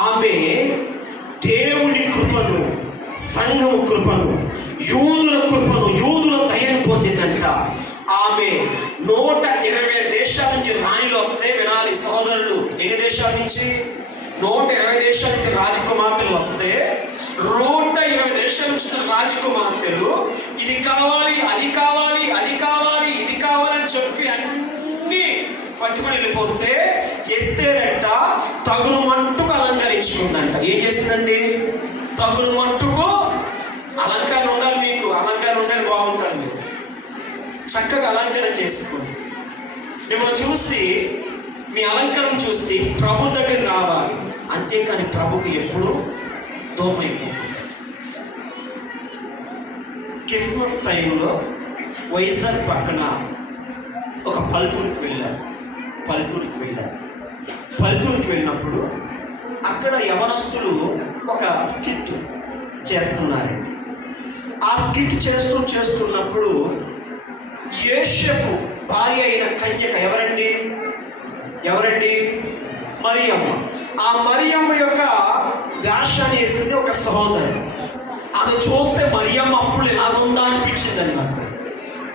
ఆమె దేవుని కృపను సంఘం కృపను యూదుల కృపను యూదుల దయను పొందిందంట. ఆమె నూట ఇరవై దేశాల నుంచి రాణిలు వస్తే వినాలి. సోదరులు ఎన్ని దేశాల నుంచి? నూట ఇరవై దేశాల నుంచి రాజకుమార్తెలు వస్తే నూట ఇరవై దేశాల నుంచి రాజకుమార్తెలు ఇది కావాలి అది కావాలి అది కావాలి ఇది కావాలని చెప్పి అన్ని పట్టుకొని వెళ్ళిపోతే ఎస్తే తగులు మట్టుకు అలంకరించుకుందంట. ఏం చేస్తుందండి? తగులు మట్టుకు అలంకారం ఉండాలి మీకు. అలంకారం ఉండాలి బాగుంటుంది మీరు. చక్కగా అలంకరణ చేసుకోండి. మిమ్మల్ని చూసి మీ అలంకారం చూసి ప్రభు దగ్గర రావాలి. అంతేకాని ప్రభుకి ఎప్పుడూ దూరమైపోతుంది క్రిస్మస్ టైంలో వైజాగ్ పక్కన ఒక పల్పూరికి వెళ్ళారు పల్పూరికి వెళ్ళారు పల్లెటూరికి వెళ్ళినప్పుడు అక్కడ యవనస్తులు ఒక స్కిట్ చేస్తున్నారండి ఆ స్కిట్ చేస్తూ చేస్తున్నప్పుడు యేషపు భార్య అయిన కన్యక ఎవరండి? ఎవరండి? మరియమ్మ. ఆ మరియమ్మ యొక్క వేషాన్ని వేసింది ఒక సహోదరి. ఆమె చూస్తే మరియమ్మ అప్పుడు ఎలాగుందా అనిపించిందండి నాకు.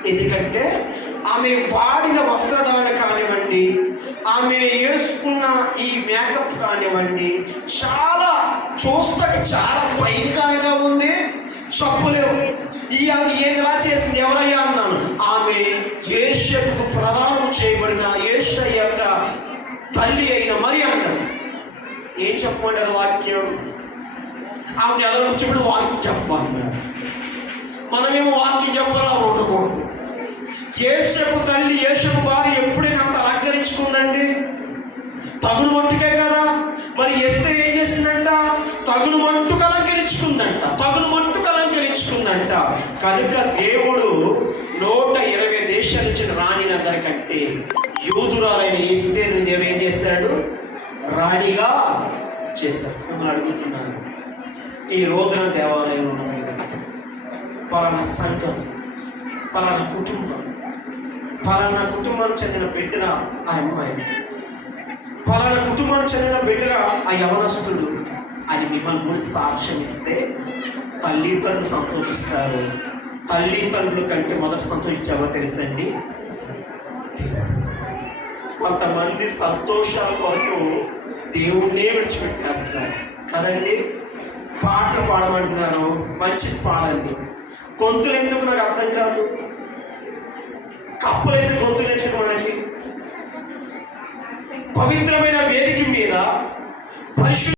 ఎందుకంటే ఆమె వాడిన వస్త్రధారణ కానివ్వండి ఆమె వేసుకున్న ఈ మేకప్ కానివ్వండి చాలా చూస్తే చాలా భయంకరంగా ఉంది. చెప్పులేవు ఈ ఏలా చేసింది? ఎవరయ్యా అన్నాను. ఆమె ఏషకు ప్రదానం చేయబడిన ఏష యొక్క తల్లి అయిన మరి అన్నాడు ఏం చెప్పమంటారు వాక్యం? ఆమె ఎదురు కూర్చోబడి వాక్యం చెప్పమన్నాడు మనమేమో వాక్యం చెప్పాలా? ఉండకూడదు. ఏషపు తల్లి ఏషపు భార్య ఎప్పుడైనా అంత అలంకరించుకుందండి? తగును మట్టుకే కదా? మరి ఎస్తే ఏం చేసిందంట తగులు మట్టుకు అలంకరించుకుందంట తగులు మట్టుకు అలంకరించుకుందంట. కనుక దేవుడు నూట ఇరవై దేశాల నుంచి రాణినందరికంటే యూదురాలైన ఇస్తేను దేవుడు ఏం చేస్తాడు? రాణిగా చేస్తాడు. మిమ్మల్ని అడుగుతున్నాను. ఈ రోజున దేవాలయంలో ఉన్న మీరు పలానా సంఘం పలానా కుటుంబం పలానా కుటుంబానికి చెందిన బిడ్డ ఆ అమ్మాయి. పలానా కుటుంబానికి చెందిన బిడ్డ ఆ యవనస్తుడు. అని మిమ్మల్ని గురించి సాక్ష్యం ఇస్తే తల్లిదండ్రులు సంతోషిస్తారు. తల్లిదండ్రుల కంటే మొదట సంతోషించి ఎవరో తెలుసండి? కొంతమంది సంతోషాల కొరకు దేవుణ్ణే విడిచిపెట్టేస్తారు. కదండి? పాటలు పాడమంటున్నారు. మంచిది పాడండి. గొంతులు ఎందుకు నాకు అర్థం కాదు? కప్పులేసి గొంతులు ఎత్తుకోవడానికి. పవిత్రమైన వేదిక మీద పరిశుభ్ర